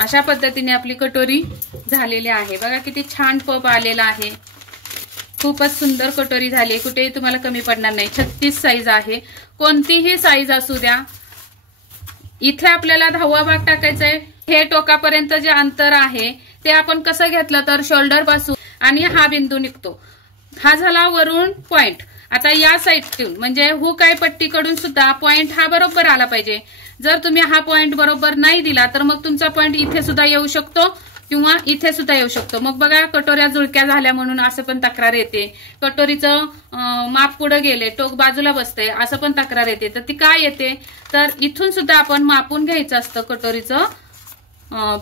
अशा पद्धतीने आपली कटोरी झालेली आहे। बघा किती छान पफ आलेला आहे, खूपच सुंदर कटोरी झाली आहे, कुठेही तुम्हाला कमी पडणार नाही। 36 साईज आहे, कोणतीही साईज असू द्या। इथे आपल्याला 10वा भाग टाकायचा आहे। हे टोकापर्यंत जे अंतर आहे ते आपण कसं घेतलं तर शोल्डर पासून आणि हा बिंदू निघतो, हा झाला वरून पॉइंट। आता या साईडतून म्हणजे हुक आहे पट्टीकडून सुद्धा पॉइंट हा बरोबर आला पाहिजे। जर तुम्ही हा पॉइंट बरोबर नाही दिला तर मग तुमचा पॉइंट इथे सुद्धा येऊ शकतो किंवा इथे सुद्धा येऊ शकतो। मग बघा कटोऱ्या जुळक्या झाल्या म्हणून असं पण तक्रार येते, कटोरीचं माप पुढे गेले, टोक बाजूला बसते असं पण तक्रार येते। तर ती काय येते तर इथून सुद्धा आपण मापून घ्यायचं असतं कटोरीचं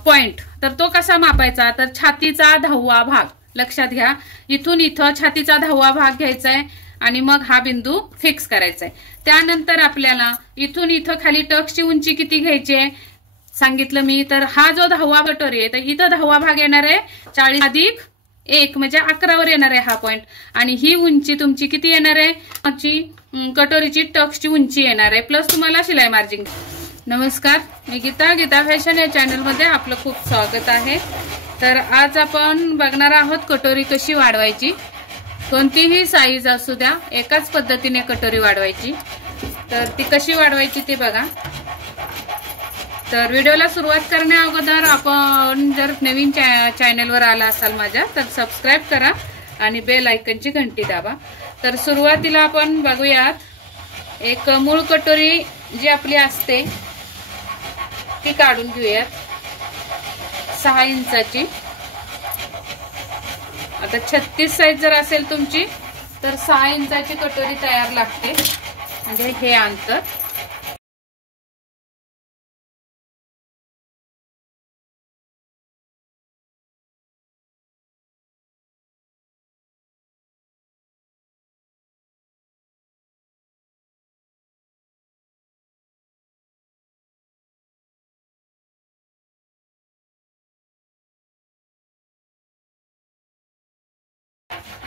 पॉइंट। तर तो कसा मापायचा तर छातीचा 10वा भाग लक्षात घ्या, इथून इथं छातीचा 10वा भाग घ्यायचा आहे आणि मग हा बिंदू फिक्स करायचा आहे। त्यानंतर आपल्याला इथून इथं खाली टक्सची उंची किती घ्यायची आहे सांगितलं मी, तर हा जो 10वा कटोरी आहे तर इथं 10वा भाग येणार आहे 40 अधिक 1 म्हणजे 11 वर येणार आहे हा पॉइंट। आणि ही उंची तुमची किती येणार आहे, कटोरीची टक्सची उंची येणार आहे प्लस तुम्हाला शिलाई मार्जिन। नमस्कार, मी गीता फॅशन या चॅनल मध्ये आपलं खूप स्वागत आहे। तर आज आपण बघणार आहोत कटोरी कशी वाढवायची, कोणतीही साईज असू द्या एकाच पद्धतीने कटोरी वाढवायची। तर ती कशी वाढवायची ते बघा। तर व्हिडिओला सुरुवात करण्या अगोदर आपण जर नवीन चॅनलवर आला असाल माझ्या तर सबस्क्राइब करा आणि बेल आयकॉनची घंटी दाबा। तर सुरुवातीला आपण बघूयात एक मूळ कटोरी जी आपली असते ती काढून घेऊयात 6 इंचाची। आता 36 साईज जर असेल तुमची तर 6 इंचाची कटोरी तयार लागते, म्हणजे हे अंतर।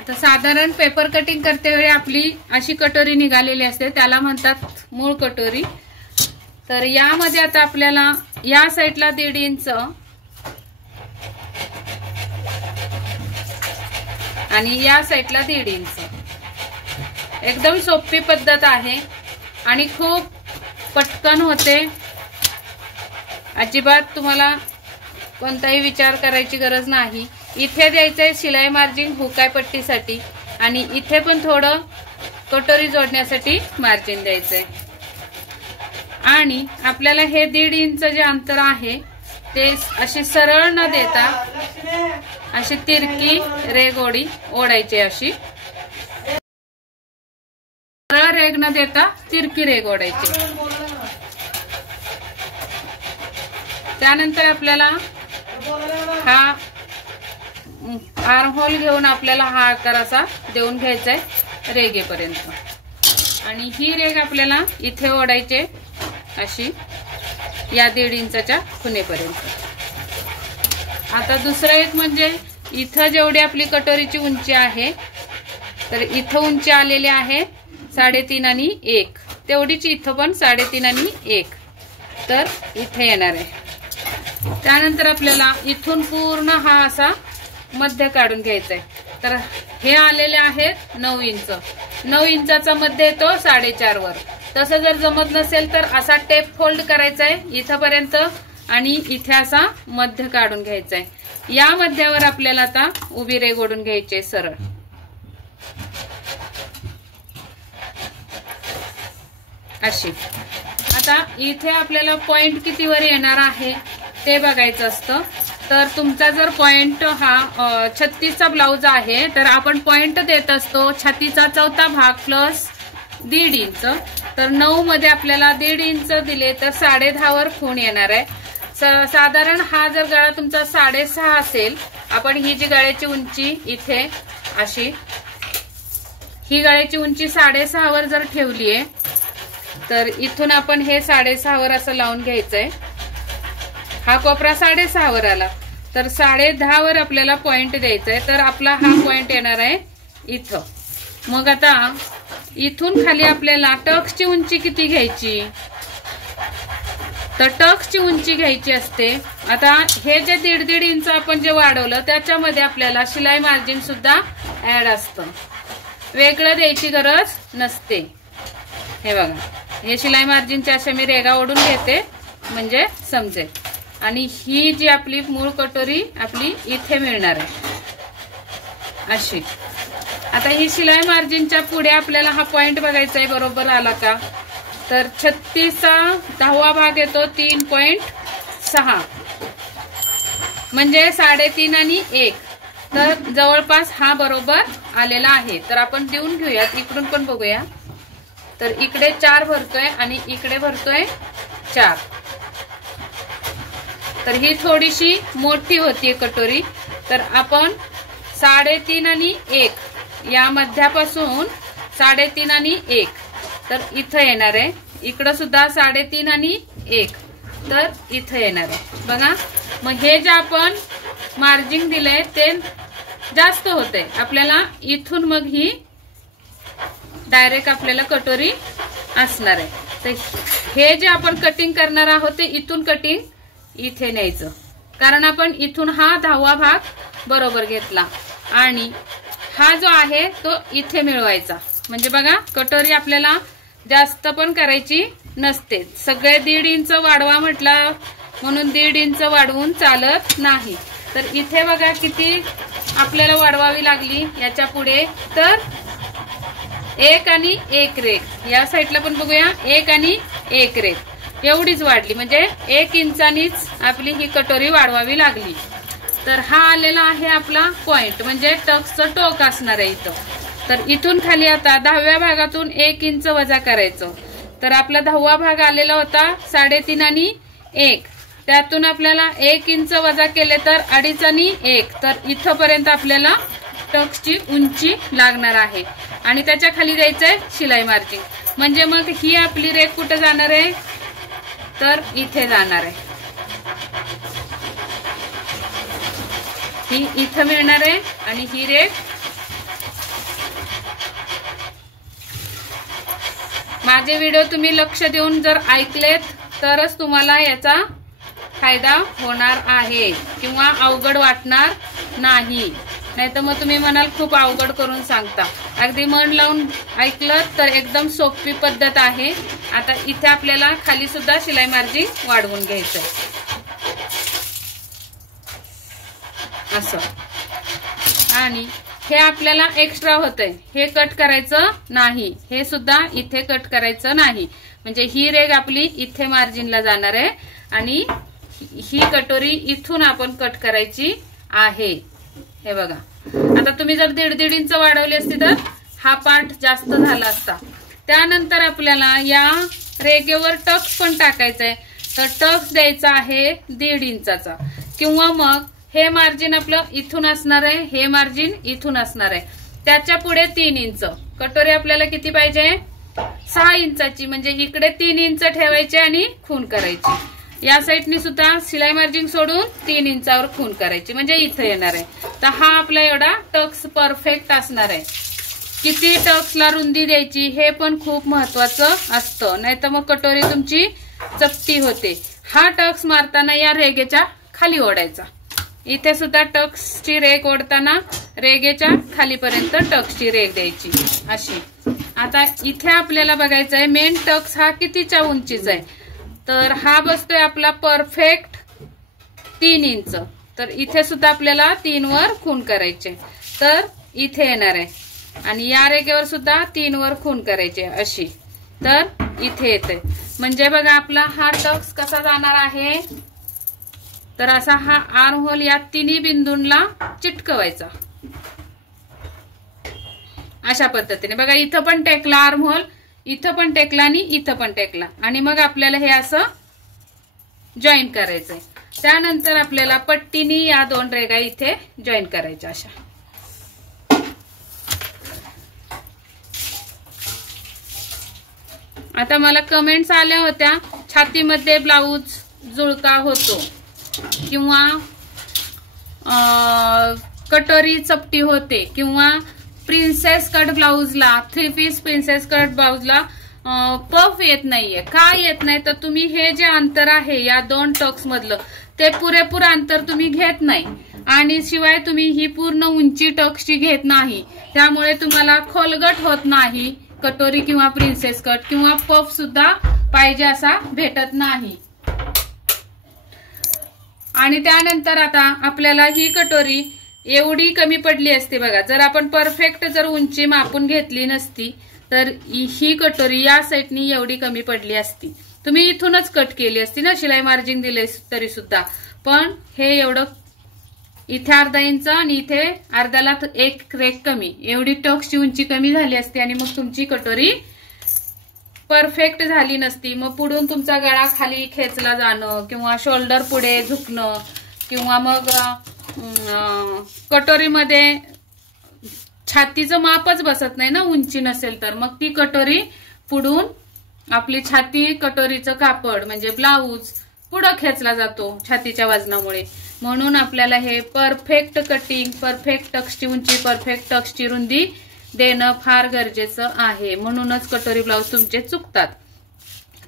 तर साधारण पेपर कटिंग करते वेळी आपली अशी कटोरी निघालेली असते, त्याला म्हणतात मूळ कटोरी। तर यामध्ये आता आपल्याला या साईडला 1.5 इंच आणि या साईडला 1.5 इंच, एकदम सोपी पद्धत आहे आणि खूप पटकन होते। अजिबात तुम्हाला कोणताही विचार करायची गरज नाही। इथे द्यायचंय शिलाई मार्जिन हुकाय पट्टीसाठी आणि इथे पण थोडं कटोरी जोडण्यासाठी मार्जिन द्यायचंय। आणि आपल्याला हे 1.5 इंच जे अंतर आहे ते अशी सरळ न देता अशी तिरकी रेघ ओढायची, अशी सरळ रेघ न देता तिरकी रेघ ओढायची। त्यानंतर आपल्याला हा आर्म होल घेऊन आपल्याला हा आकार असा देऊन घ्यायचा आहे रेघेपर्यंत। आणि ही रेघ आपल्याला इथे ओढायचे अशी या 1.5 इंचाच्या खुणेपर्यंत। आता दुसरं एक म्हणजे इथं जेवढी आपली कटोरीची उंची आहे तर इथं उंची आलेली आहे 3.5 आणि 1, तेवढीच इथं पण 3.5 आणि 1 तर इथे येणार आहे। त्यानंतर आपल्याला इथून पूर्ण हा असा मध्य काढून घ्यायचा आहे। तर हे आलेले आहेत 9 इंच, 9 इंचाचा मध्य येतो 4.5 वर। तसं जर जमत नसेल तर असा टेप फोल्ड करायचा आहे इथपर्यंत आणि इथे असा मध्य काढून घ्यायचा आहे। या मध्यावर आपल्याला आता उभी रेघ ओढून घ्यायची आहे सरळ अशी। आता इथे आपल्याला पॉइंट कितीवर येणार आहे ते बघायचं असतं। तर तुमचा जर पॉइंट हा 36चा ब्लाउज आहे तर आपण पॉइंट देत असतो छातीचा 4था भाग प्लस 1.5 इंच। तर 9 मध्ये आपल्याला 1.5 इंच दिले तर 10.5 वर खूण येणार आहे। साधारण हा जर गळा तुमचा 6.5 असेल, आपण ही जी गळ्याची उंची इथे अशी ही गळ्याची उंची 6.5 वर जर ठेवली आहे तर इथून आपण हे 6.5 वर असं लावून घ्यायचंय। हा कोपरा 6.5 वर आला तर 10.5 वर आपल्याला पॉइंट द्यायचा आहे। तर आपला हा पॉइंट येणार आहे इथं। मग आता इथून खाली आपल्याला टक्सची उंची किती घ्यायची तर टक्सची उंची घ्यायची असते. आता हे जे 1.5 इंच आपण जे वाढवलं त्याच्यामध्ये आपल्याला शिलाई मार्जिन सुद्धा ऍड असतं, वेगळं द्यायची गरज नसते. हे बघा, हे शिलाई मार्जिनचे अशा मी रेगा ओढून घेते म्हणजे समजेल. आणि ही जी आपली मूळ कटोरी आपली इथे मिळणार आहे अशी. आता ही शिलाई मार्जिनच्या पुढे आपल्याला हा पॉइंट बघायचा आहे, बरोबर आला का? तर 36चा 10वा भाग येतो 3.6 म्हणजे 3.5 आणि 1. तर जवळपास हा बरोबर आलेला आहे. तर आपण देऊन घेऊयात, इकडून पण बघूया. तर इकडे 4 भरतोय आणि इकडे भरतोय 4. तर ही थोडीशी मोठी होती कटोरी. तर आपण 3.5 आणि 1 या मध्यापासून 3.5 आणि 1 तर इथं येणार आहे. इकडं सुद्धा 3.5 आणि 1 तर इथं येणार आहे. बघा, मग हे जे आपण मार्जिन दिलंय ते जास्त होतंय आपल्याला. इथून मग ही डायरेक्ट आपल्याला कटोरी असणार आहे. तर हे जे आपण कटिंग करणार आहोत ते इथून कटिंग इथे न्यायचं, कारण आपण इथून हा 10वा भाग बरोबर घेतला आणि हा जो आहे तो इथे मिळवायचा. म्हणजे बघा, कटोरी आपल्याला जास्त पण करायची नसते. सगळे 1.5 इंच वाढवा म्हटला म्हणून 1.5 इंच वाढवून चालत नाही. तर इथे बघा किती आपल्याला वाढवावी लागली याच्या पुढे. तर 1 आणि 1 रेघ, या साईडला पण बघूया, 1 आणि 1 रेघ एवढीच वाढली. म्हणजे 1 इंचानीच आपली ही कटोरी वाढवावी लागली. तर हा आलेला आहे आपला पॉइंट, म्हणजे टक्सचं टोक असणार आहे इथं. तर इथून खाली आता 10व्या भागातून 1 इंच वजा करायचं. तर आपला 10वा भाग आलेला होता 3.5 आणि 1. त्यातून आपल्याला 1 इंच वजा केले तर 2.5 आणि 1. तर इथंपर्यंत आपल्याला टक्सची उंची लागणार आहे. आणि त्याच्या खाली द्यायचंय शिलाई मार्जिन. म्हणजे मग ही आपली रेघ कुठे जाणार आहे? तर इथे जाणार आहे. ही इथं मिळणार आहे आणि ही रेघ माझे व्हिडिओ तुम्ही लक्ष देऊन जर ऐकलेत तरच तुम्हाला याचा फायदा होणार आहे किंवा अवघड वाटणार नाही. नाहीतर मग तुम्ही म्हणाल खूप अवघड करून सांगता. अगदी मन लावून ऐकलं तर एकदम सोपी पद्धत आहे. आता इथे आपल्याला खाली सुद्धा शिलाई मार्जिन वाढवून घ्यायचंय असं. आणि हे आपल्याला एक्स्ट्रा होतंय, हे कट करायचं नाही, हे सुद्धा इथे कट करायचं नाही. म्हणजे ही रेघ आपली इथे मार्जिनला जाणार आहे आणि ही कटोरी इथून आपण कट करायची आहे. हे बघा, आता तुम्ही जर 1.5 इंच वाढवली असती तर हा पार्ट जास्त झाला असता. त्यानंतर आपल्याला या रेघेवर टक्स पण टाकायचा आहे. तर टक्स द्यायचा आहे 1.5 इंचाचा किंवा मग हे मार्जिन आपलं इथून असणार आहे, हे मार्जिन इथून असणार आहे. त्याच्या पुढे 3 इंच. कटोरी आपल्याला किती पाहिजे? 6 इंचाची. म्हणजे इकडे 3 इंच ठेवायचे आणि खून करायची. या साईडनी सुद्धा शिलाई मार्जिन सोडून 3 इंचावर खून करायची, म्हणजे इथं येणार आहे. तर हा आपला एवढा टक्स परफेक्ट असणार आहे. किती टक्सला रुंदी द्यायची हे पण खूप महत्वाचं असतं, नाहीतर मग कटोरी तुमची चपटी होते. हा टक्स मारताना या रेघेच्या खाली ओढायचा. इथे सुद्धा टक्सची रेघ ओढताना रेघेच्या खालीपर्यंत टक्सची रेघ द्यायची अशी. आता इथे आपल्याला बघायचं आहे मेन टक्स हा कितीच्या उंचीचा आहे. तर हा बसतोय आपला परफेक्ट 3 इंच. तर इथे सुद्धा आपल्याला 3 वर खून करायचे. तर इथे येणार आहे आणि या रेघेवर सुद्धा 3 वर खून करायचे अशी. तर इथे येते. म्हणजे बघा आपला हा टक्स कसा जाणार आहे. तर असा हा आर्म होल या तिन्ही बिंदूंना चिटकवायचा अशा पद्धतीने. बघा इथं पण टेकला आर्म होल, इथं पण टेकला आणि इथं पण टेकला. आणि मग आपल्याला हे असं जॉईन करायचंय. त्यानंतर आपल्याला पट्टीनी या 2 रेघा इथे जॉईन करायच्या अशा. आता मला कमेंट्स आल्या होत्या छातीमध्ये ब्लाऊज जुळका होतो किंवा कटोरी चपटी होते किंवा प्रिन्सेस कट ब्लाऊजला 3 पीस प्रिन्सेस कट ब्लाऊजला पफ येत नाहीये. का येत नाही तर तुम्ही हे जे अंतर आहे या दोन टक्स मधलं ते पुरेपूर अंतर तुम्ही घेत नाही आणि शिवाय तुम्ही ही पूर्ण उंची टक्सची घेत नाही. त्यामुळे तुम्हाला खोलगट होत नाही कटोरी किंवा प्रिन्सेस कट किंवा पफ सुद्धा पाहिजे असा भेटत नाही. आणि त्यानंतर आता आपल्याला ही कटोरी एवढी कमी पडली असते बघा. जर आपण परफेक्ट जर उंची मापून घेतली नसती तर ही कटोरी या साईडनी एवढी कमी पडली असती. तुम्ही इथूनच कट केली असती ना, शिलाई मार्जिन दिले तरी सुद्धा. पण हे एवढं इथे अर्धा इंच आणि इथे अर्ध्याला एक रेक कमी, एवढी टक्सची उंची कमी झाली असती आणि मग तुमची कटोरी परफेक्ट झाली नसती. मग पुढून तुमचा गळा खाली खेचला जाणं किंवा शोल्डर पुढे झुकणं किंवा मग कटोरीमध्ये छातीचं मापच बसत नाही ना उंची नसेल तर, मग ती कटोरी पुढून आपली छाती कटोरीचं कापड म्हणजे ब्लाऊज पुढं खेचला जातो छातीच्या वजनामुळे. म्हणून आपल्याला हे परफेक्ट कटिंग, परफेक्ट टक्सची उंची, परफेक्ट टक्सची रुंदी देणं फार गरजेचं आहे. म्हणूनच कटोरी ब्लाऊज तुमचे चुकतात.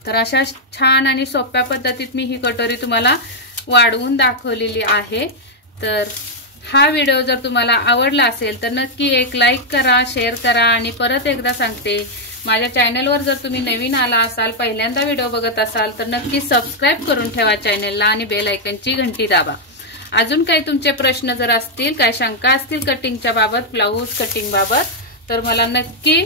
तर अशा छान आणि सोप्या पद्धतीत मी ही कटोरी तुम्हाला वाढवून दाखवलेली आहे. तर हा व्हिडिओ जर तुम्हाला आवडला असेल तर नक्की एक लाईक करा, शेअर करा आणि परत एकदा सांगते, माझ्या चॅनलवर जर तुम्ही नवीन आला असाल, पहिल्यांदा व्हिडिओ बघत असाल तर नक्की सबस्क्राईब करून ठेवा चॅनलला आणि बेल आयकॉनची घंटी दाबा. अजून काही तुमचे प्रश्न जर असतील, काय शंका असतील कटिंगच्या बाबत, ब्लाऊज कटिंग बाबत, तर मला नक्की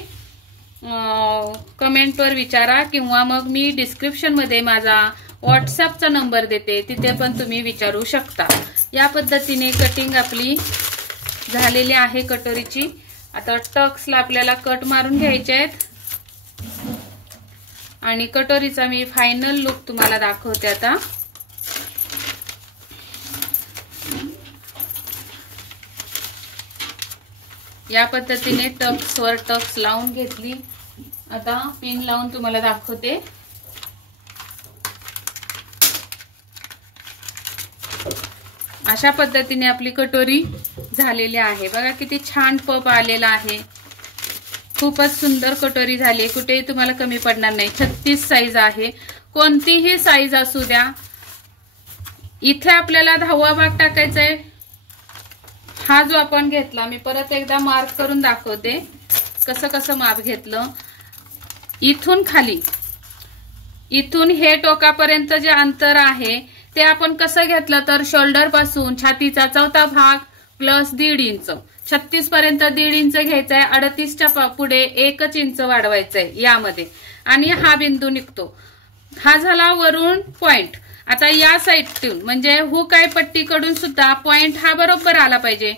कमेंटवर विचारा किंवा मग मी डिस्क्रिप्शन मध्ये माझा व्हॉट्सअपचा नंबर देते, तिथे पण तुम्ही विचारू शकता. या पद्धतीने कटिंग आपली झालेली आहे कटोरीची. आता टक्सला आपल्याला कट मारून घ्यायचे आहेत आणि कटोरीचा मी फायनल लुक तुम्हाला दाखवते. आता या पद्धतीने टक्सवर टक्स लावून घेतली. आता पिन लावून तुम्हाला दाखवते. अशा पद्धतीने आपली कटोरी झालेली आहे. बघा किती छान पफ आलेला आहे. खूपच सुंदर कटोरी झाली. कुठेही तुम्हाला कमी पडणार नाही. 36 साईज आहे. कोणतीही साईज असू द्या. इथे आपल्याला 10वा भाग टाकायचा आहे. हा जो आपण घेतला, मी परत एकदा मार्क करून दाखवते कसं कसं माप घेतलं. इथून खाली, इथून हे टोकापर्यंत जे अंतर आहे ते आपण कसं घेतलं तर शोल्डर पासून छातीचा चौथा भाग प्लस 1.5 इंच, 36 पर्यंत 1.5 इंच घ्यायचा आहे. 38च्या पुढे 1 इंच वाढवायचंय यामध्ये आणि हा बिंदू निघतो. हा झाला वरून पॉइंट. आता या साईडतून म्हणजे हुक आय पट्टीकडून सुद्धा पॉइंट हा बरोबर आला पाहिजे.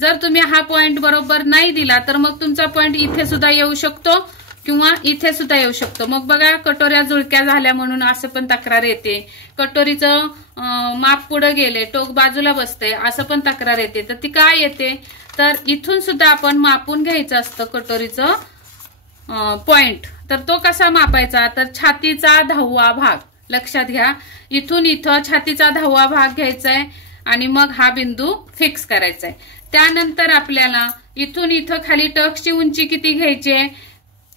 जर तुम्ही हा पॉइंट बरोबर नाही दिला तर मग तुमचा पॉइंट इथे सुद्धा येऊ शकतो किंवा इथे सुद्धा येऊ शकतो. मग बघा कटोऱ्या जुळक्या झाल्या म्हणून असं पण तक्रार येते. कटोरीचं माप पुढे गेले, टोक बाजूला बसते असं पण तक्रार येते. तर ती काय येते तर इथून सुद्धा आपण मापून घ्यायचं असतं कटोरीचं पॉइंट. तर तो कसा मापायचा तर छातीचा 10वा भाग लक्षात घ्या. इथून इथं छातीचा 10वा भाग घ्यायचा आहे आणि मग हा बिंदू फिक्स करायचा आहे. त्यानंतर आपल्याला इथून इथं खाली टक्सची उंची किती घ्यायची आहे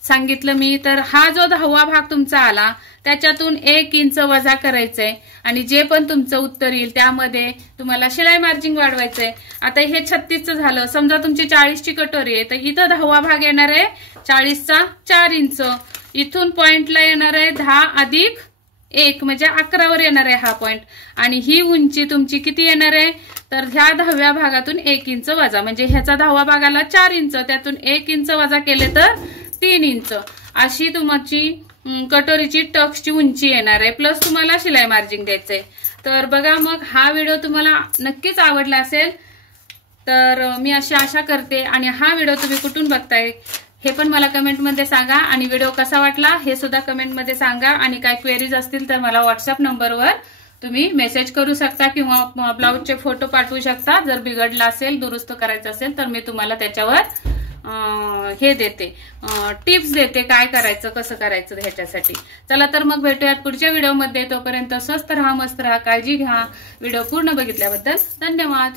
सांगितलं मी. तर हा जो 10वा भाग तुमचा आला त्याच्यातून 1 इंच वजा करायचंय आणि जे पण तुमचं उत्तर येईल त्यामध्ये तुम्हाला शिलाई मार्जिन वाढवायचंय. आता हे 36चं झालं. समजा तुमची 40ची कटोरी आहे तर इथं 10वा भाग येणार आहे 40चा 4 इंच. इथून पॉइंटला येणार आहे 10 अधिक 1 म्हणजे 11वर येणार आहे हा पॉइंट. आणि ही उंची तुमची किती येणार आहे तर ह्या 10व्या भागातून 1 इंच वजा म्हणजे ह्याचा 10वा भागाला 4 इंच, त्यातून 1 इंच वजा केले तर 3 इंच अशी तुमची कटोरीची टक्सची उंची येणार आहे. प्लस तुम्हाला शिलाई मार्जिन द्यायचंय. तर बघा मग हा व्हिडिओ तुम्हाला नक्कीच आवडला असेल तर मी अशी आशा करते. आणि हा व्हिडिओ तुम्ही कुठून बघताय हे पण मला कमेंटमध्ये सांगा आणि व्हिडिओ कसा वाटला हे सुद्धा कमेंटमध्ये सांगा. आणि काय क्वेरीज असतील तर मला व्हॉट्सअप नंबरवर तुम्ही मेसेज करू शकता किंवा ब्लाऊजचे फोटो पाठवू शकता. जर बिघडला असेल, दुरुस्त करायचं असेल तर मी तुम्हाला त्याच्यावर हे देते, टिप्स देते काय करायचं कसं करायचं ह्याच्यासाठी. चला तर मग भेटूयात पुढच्या व्हिडिओमध्ये. तोपर्यंत स्वस्त राहा, मस्त राहा, काळजी घ्या. व्हिडिओ पूर्ण बघितल्याबद्दल धन्यवाद.